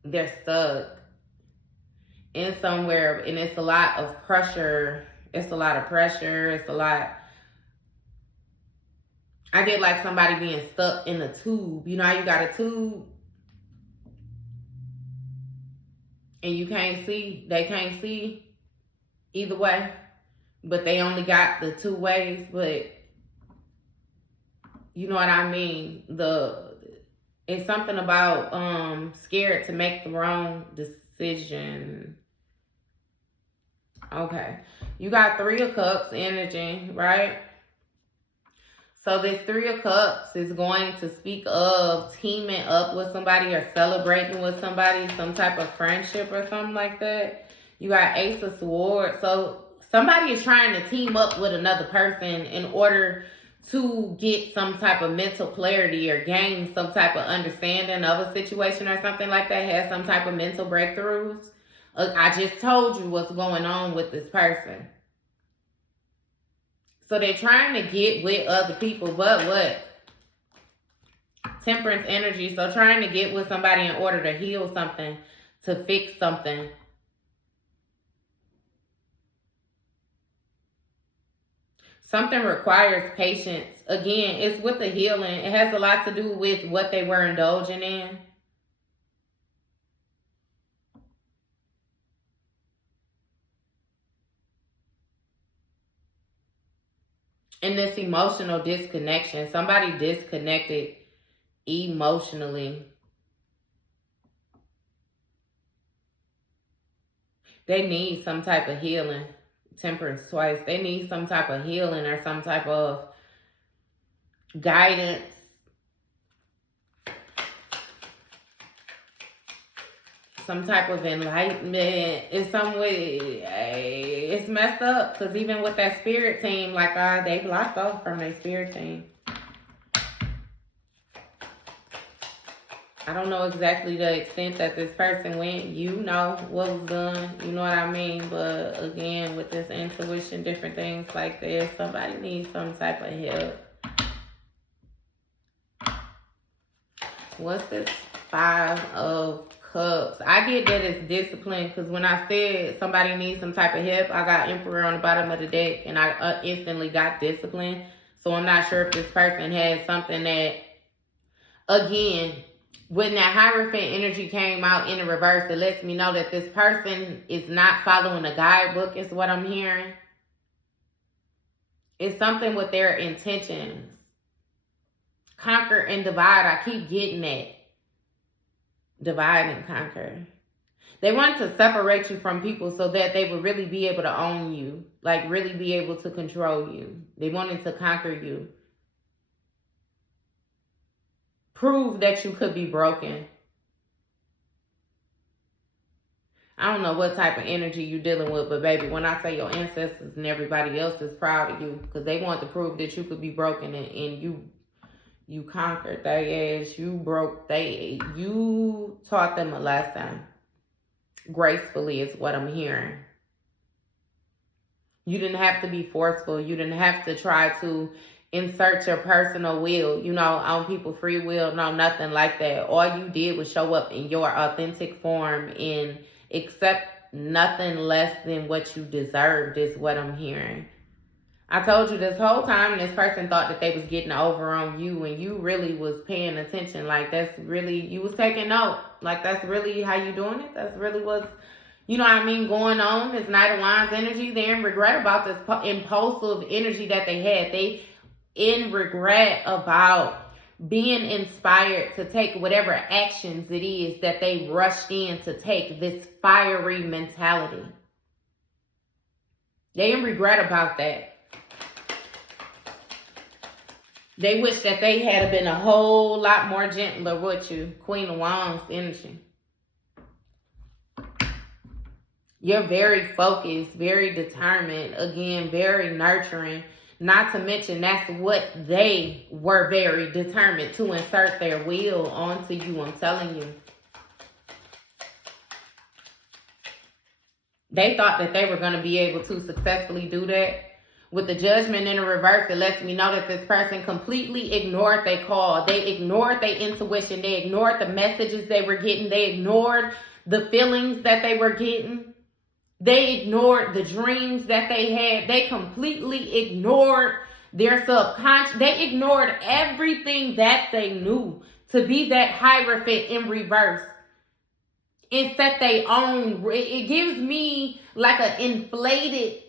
They're stuck in somewhere, and it's a lot of pressure. It's a lot of pressure. It's a lot. I get like somebody being stuck in a tube. You know how you got a tube and you can't see, they can't see either way, but they only got the two ways. But you know what I mean? It's something about scared to make the wrong decision. Okay. You got Three of Cups energy, right? So this Three of Cups is going to speak of teaming up with somebody or celebrating with somebody, some type of friendship or something like that. You got Ace of Swords. So somebody is trying to team up with another person in order to get some type of mental clarity or gain some type of understanding of a situation or something like that, have some type of mental breakthroughs. I just told you what's going on with this person. So they're trying to get with other people, but what? Temperance energy. So trying to get with somebody in order to heal something, to fix something. Something requires patience. Again, it's with the healing. It has a lot to do with what they were indulging in. In this emotional disconnection, somebody disconnected emotionally. They need some type of healing. Temperance twice. They need some type of healing or some type of guidance. Some type of enlightenment. It's some way, it's messed up, because even with that spirit team, like they blocked off from their spirit team. I don't know exactly the extent that this person went. You know what was done. You know what I mean? But again, with this intuition, different things like this, somebody needs some type of help. What's this Five of Cups? I get that it's discipline, because when I said somebody needs some type of help, I got Emperor on the bottom of the deck, and I instantly got discipline. So I'm not sure if this person has something that, again, when that Hierophant energy came out in the reverse, it lets me know that this person is not following a guidebook, is what I'm hearing. It's something with their intentions. Conquer and divide. I keep getting that. Divide and conquer. They want to separate you from people so that they would really be able to own you. Like really be able to control you. They wanted to conquer you. Prove that you could be broken. I don't know what type of energy you're dealing with, but baby, when I say your ancestors and everybody else is proud of you, because they want to prove that you could be broken, and you conquered their ass. You taught them a lesson. Gracefully is what I'm hearing. You didn't have to be forceful. You didn't have to try to insert your personal will, on people's free will. No, nothing like that. All you did was show up in your authentic form and accept nothing less than what you deserved, is what I'm hearing. I told you this whole time this person thought that they was getting over on you, and you really was paying attention. Like, that's really, you was taking note. Like, that's really how you doing it. That's really what's, going on. This Knight of Wands energy. They're in regret about this impulsive energy that they had. They in regret about being inspired to take whatever actions it is that they rushed in to take, this fiery mentality. They in regret about that. They wish that they had been a whole lot more gentler with you. Queen of Wands energy. You're very focused, very determined, again, very nurturing. Not to mention that's what they were very determined to insert their will onto you, I'm telling you. They thought that they were going to be able to successfully do that. With the Judgment in the reverse, it lets me know that this person completely ignored their call. They ignored their intuition. They ignored the messages they were getting. They ignored the feelings that they were getting. They ignored the dreams that they had. They completely ignored their subconscious. They ignored everything that they knew to be that Hierophant in reverse. And set their own. It gives me like an inflated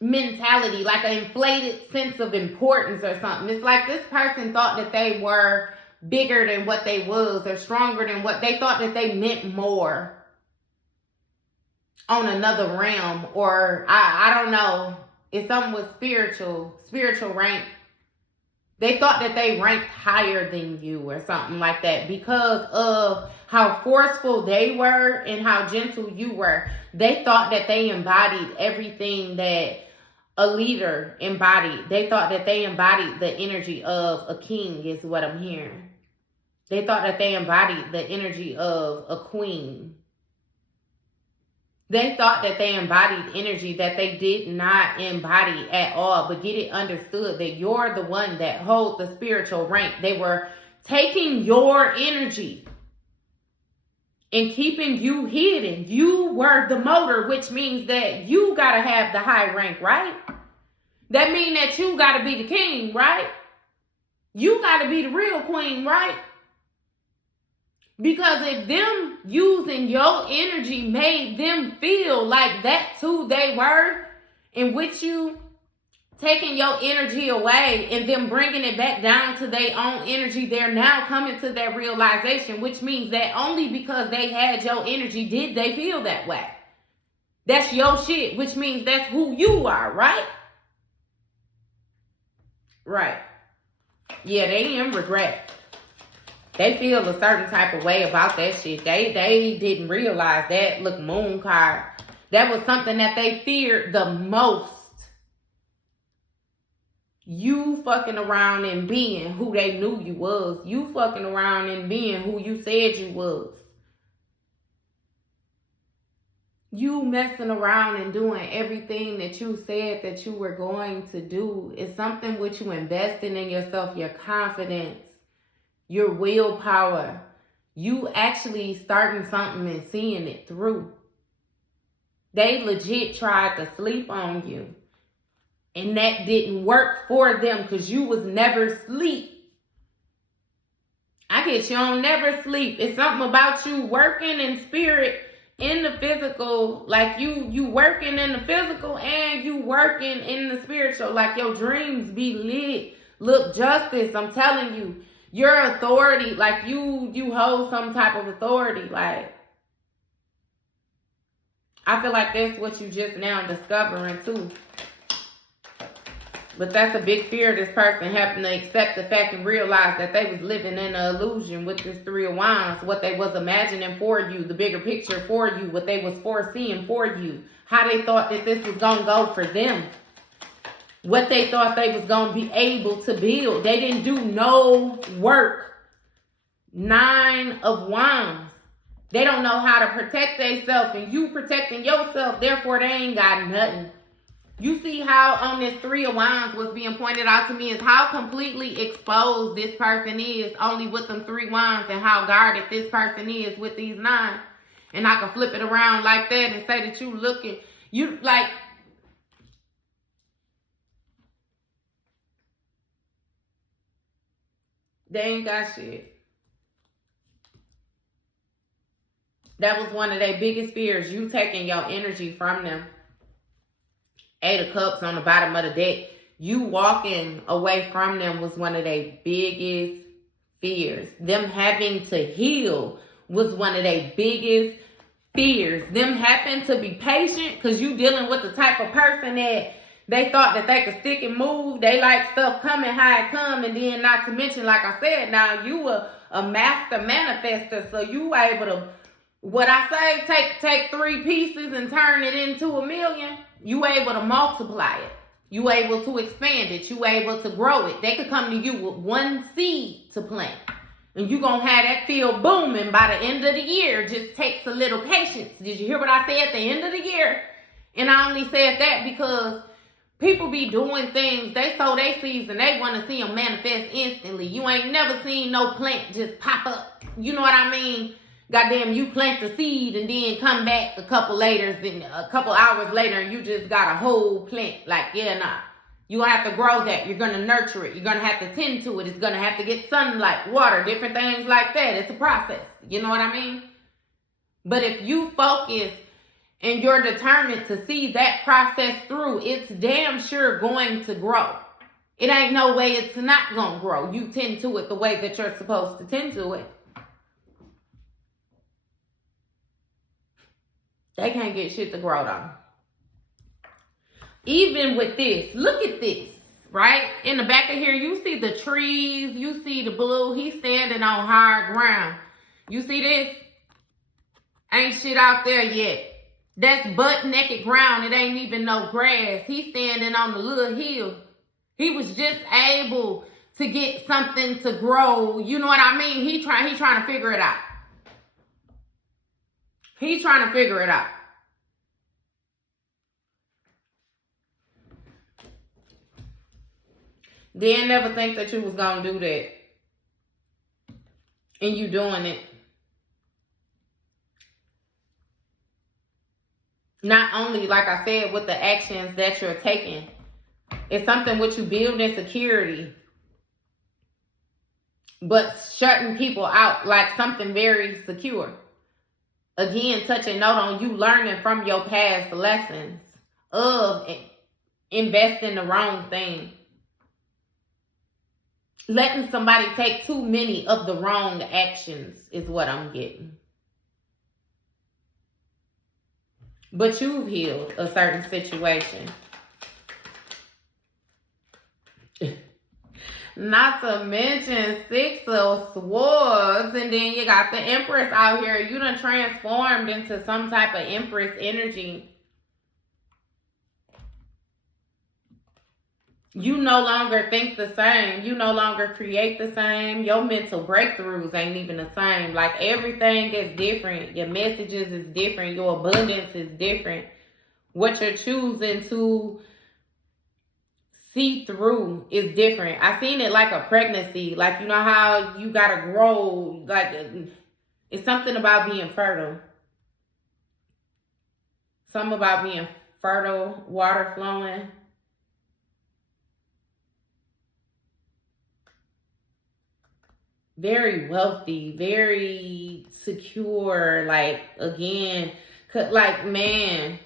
mentality, like an inflated sense of importance or something. It's like this person thought that they were bigger than what they was, or stronger than what they thought, that they meant more on another realm, or I don't know, if something was spiritual rank. They thought that they ranked higher than you or something like that because of how forceful they were and how gentle you were. They thought that they embodied everything that a leader embodied. They thought that they embodied the energy of a king, is what I'm hearing. They thought that they embodied the energy of a queen. They thought that they embodied energy that they did not embody at all. But get it understood that you're the one that holds the spiritual rank. They were taking your energy and keeping you hidden. You were the motor, which means that you got to have the high rank, right? That means that you got to be the king, right? You got to be the real queen, right? Because if them using your energy made them feel like that's who they were, and with you taking your energy away and them bringing it back down to their own energy, they're now coming to that realization, which means that only because they had your energy did they feel that way. That's your shit, which means that's who you are, right? Right. Yeah, they in regret. They feel a certain type of way about that shit. They didn't realize that. Look, moon card. That was something that they feared the most. You fucking around and being who they knew you was. You fucking around and being who you said you was. You messing around and doing everything that you said that you were going to do is something which you investing in yourself, your confidence, your willpower. You actually starting something and seeing it through. They legit tried to sleep on you. And that didn't work for them because you was never sleep. I get you don't never sleep. It's something about you working in spirit, in the physical. Like you working in the physical and you working in the spiritual. Like your dreams be lit. Look, justice, I'm telling you. Your authority, like you hold some type of authority. Like, I feel like that's what you just now discovering too. But that's a big fear of this person, having to accept the fact and realize that they was living in an illusion with this Three of Wands. What they was imagining for you, the bigger picture for you, what they was foreseeing for you. How they thought that this was going to go for them. What they thought they was going to be able to build. They didn't do no work. Nine of Wands. They don't know how to protect themselves, and you protecting yourself. Therefore, they ain't got nothing. You see how on this Three of Wands, what's being pointed out to me is how completely exposed this person is only with them 3 wands, and how guarded this person is with these 9. And I can flip it around like that and say that you like, they ain't got shit. That was one of their biggest fears, you taking your energy from them. 8 of Cups on the bottom of the deck. You walking away from them was one of their biggest fears. Them having to heal was one of their biggest fears. Them having to be patient because you dealing with the type of person that they thought that they could stick and move. They like stuff coming how it come, and then not to mention, like I said, now you a master manifester, so you able to, what I say, take 3 pieces and turn it into $1 million. You able to multiply it. You able to expand it. You able to grow it. They could come to you with 1 seed to plant, and you gonna have that field booming by the end of the year. Just takes a little patience. Did you hear what I said at the end of the year? And I only said that because people be doing things, they sow their seeds and they want to see them manifest instantly. You ain't never seen no plant just pop up. You know what I mean? Goddamn, you plant the seed and then come back a couple hours later and you just got a whole plant. Like, yeah, nah. You're going to have to grow that. You're going to nurture it. You're going to have to tend to it. It's going to have to get sunlight, water, different things like that. It's a process. You know what I mean? But if you focus and you're determined to see that process through, it's damn sure going to grow. It ain't no way it's not going to grow. You tend to it the way that you're supposed to tend to it. They can't get shit to grow though. Even with this, look at this, right? In the back of here, you see the trees, you see the blue. He's standing on hard ground. You see this? Ain't shit out there yet. That's butt naked ground. It ain't even no grass. He's standing on the little hill. He was just able to get something to grow. You know what I mean? He trying to figure it out. He's trying to figure it out. Didn't never think that you was going to do that. And you doing it. Not only, like I said, with the actions that you're taking. It's something which you build insecurity. But shutting people out like something very secure. Again, touching note on you learning from your past lessons of investing the wrong thing. Letting somebody take too many of the wrong actions is what I'm getting. But you've healed a certain situation. Not to mention 6 of Swords, and then you got the Empress out here. You done transformed into some type of Empress energy. You no longer think the same. You no longer create the same. Your mental breakthroughs ain't even the same. Like, everything is different. Your messages is different. Your abundance is different. What you're choosing to see through is different. I seen it like a pregnancy. Like, you know how you gotta grow. Like, it's something about being fertile. Something about being fertile, water flowing. Very wealthy, very secure. Like, again, like, man,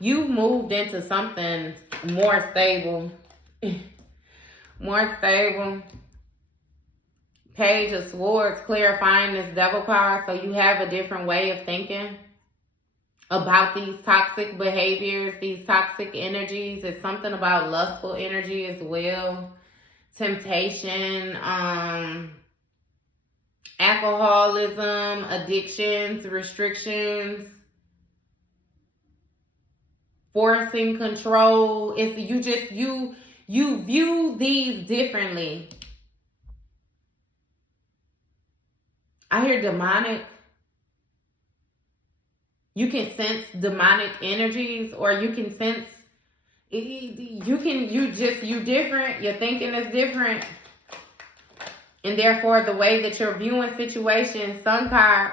you moved into something more stable. More stable. Page of Swords, clarifying this Devil card, so you have a different way of thinking about these toxic behaviors, these toxic energies. It's something about lustful energy as well. Temptation, alcoholism, addictions, restrictions, forcing control. It's you view these differently. I hear demonic. You can sense demonic energies, or you can sense, you different. Your thinking is different. And therefore, the way that you're viewing situations, sun card,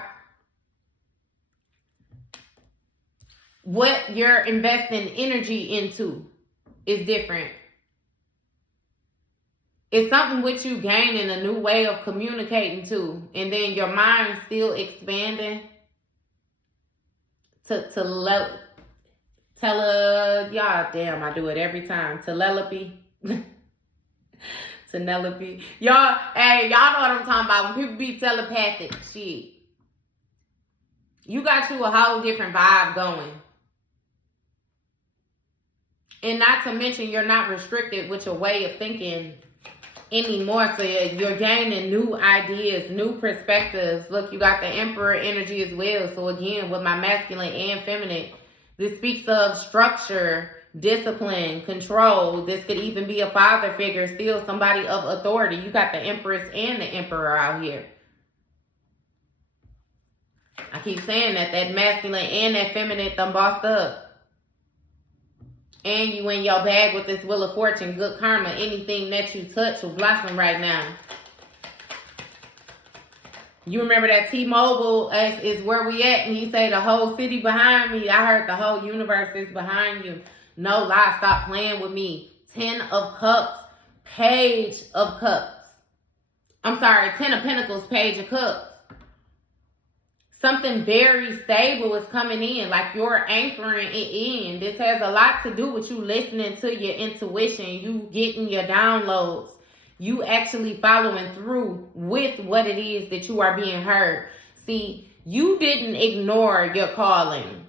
what you're investing energy into is different. It's something with you gaining a new way of communicating too. And then your mind still expanding y'all, damn, I do it every time. Telepathy. Telepathy. Y'all, hey, y'all know what I'm talking about. When people be telepathic, shit. You got you a whole different vibe going. And not to mention, you're not restricted with your way of thinking anymore. So you're gaining new ideas, new perspectives. Look, you got the Emperor energy as well. So again, with my masculine and feminine, this speaks of structure, discipline, control. This could even be a father figure, still somebody of authority. You got the Empress and the Emperor out here. I keep saying that masculine and that feminine them bossed up. And you in your bag with this Wheel of Fortune, good karma. Anything that you touch will blossom right now. You remember that T-Mobile is where we at, and he say the whole city behind me. I heard the whole universe is behind you. No lie, stop playing with me. 10 of Cups, Page of Cups. I'm sorry, 10 of Pentacles, Page of Cups. Something very stable is coming in, like you're anchoring it in. This has a lot to do with you listening to your intuition, you getting your downloads, you actually following through with what it is that you are being heard. See, you didn't ignore your calling.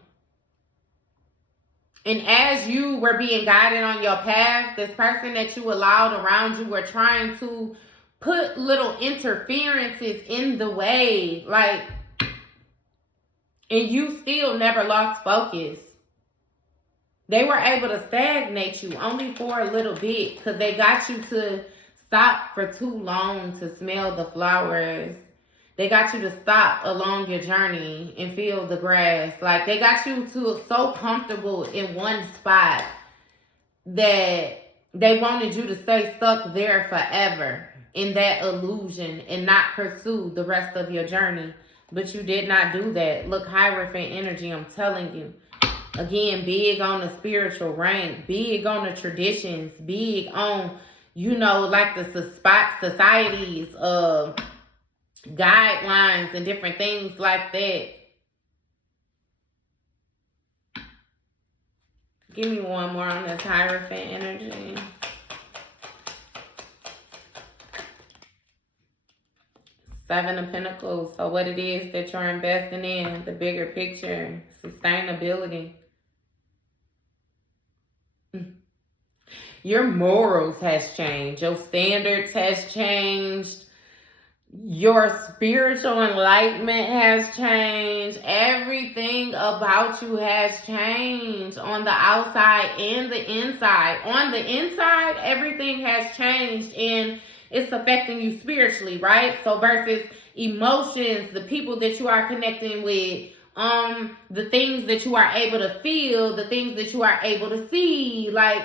And as you were being guided on your path, this person that you allowed around you were trying to put little interferences in the way, like, and you still never lost focus. They were able to stagnate you only for a little bit because they got you to stop for too long to smell the flowers. They got you to stop along your journey and feel the grass. Like, they got you to so comfortable in one spot that they wanted you to stay stuck there forever in that illusion and not pursue the rest of your journey. But you did not do that. Look, Hierophant energy, I'm telling you. Again, big on the spiritual rank, big on the traditions, big on, you know, like the societies, guidelines and different things like that. Give me one more on this Hierophant energy. Seven of Pentacles. So what it is that you're investing in, the bigger picture, sustainability. Your morals has changed. Your standards has changed. Your spiritual enlightenment has changed. Everything about you has changed on the outside and the inside. On the inside, everything has changed and it's affecting you spiritually, right? So versus emotions, the people that you are connecting with, the things that you are able to feel, the things that you are able to see, like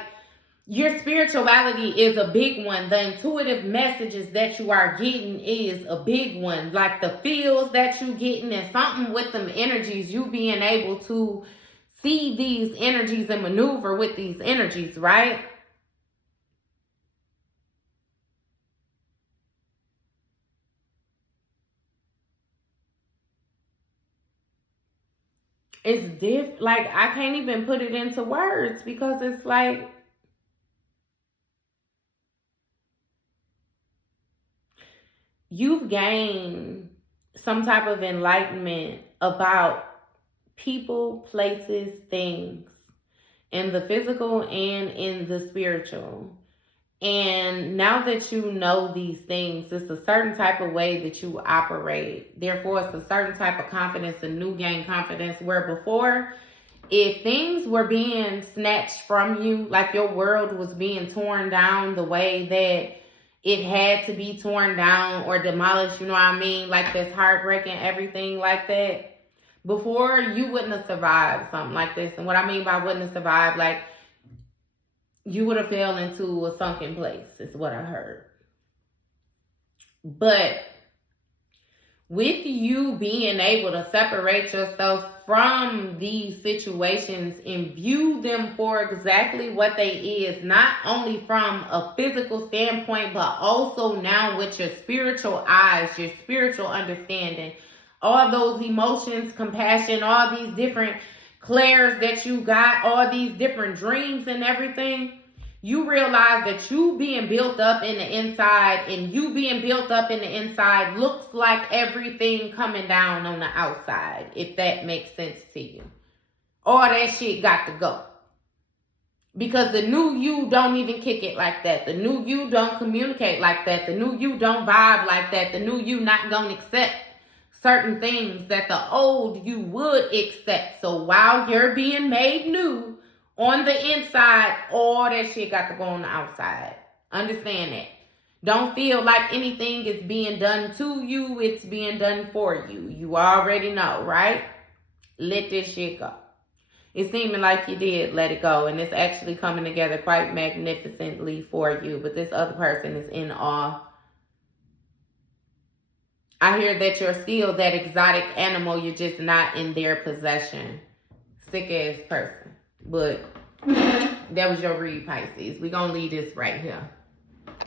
your spirituality is a big one. The intuitive messages that you are getting is a big one. Like the feels that you getting and something with them energies, you being able to see these energies and maneuver with these energies, right? It's like, I can't even put it into words because it's like, you've gained some type of enlightenment about people, places, things, in the physical and in the spiritual. And now that you know these things, it's a certain type of way that you operate. Therefore, it's a certain type of confidence, a new gain confidence, where before, if things were being snatched from you, like your world was being torn down the way that it had to be torn down or demolished, you know what I mean? Like this heartbreak and everything like that. Before, you wouldn't have survived something like this. And what I mean by wouldn't have survived, like, you would have fell into a sunken place, is what I heard. But with you being able to separate yourself from these situations and view them for exactly what they is, not only from a physical standpoint, but also now with your spiritual eyes, your spiritual understanding, all those emotions, compassion, all these different clairs that you got, all these different dreams and everything, you realize that you being built up in the inside, and you being built up in the inside looks like everything coming down on the outside, if that makes sense to you. All that shit got to go. Because the new you don't even kick it like that. The new you don't communicate like that. The new you don't vibe like that. The new you not gonna accept certain things that the old you would accept. So while you're being made new on the inside, all that shit got to go on the outside. Understand that. Don't feel like anything is being done to you. It's being done for you. You already know, right? Let this shit go. It's seeming like you did let it go, and it's actually coming together quite magnificently for you. But this other person is in awe. I hear that you're still that exotic animal. You're just not in their possession. Sick ass person. But that was your read, Pisces. We're going to leave this right here.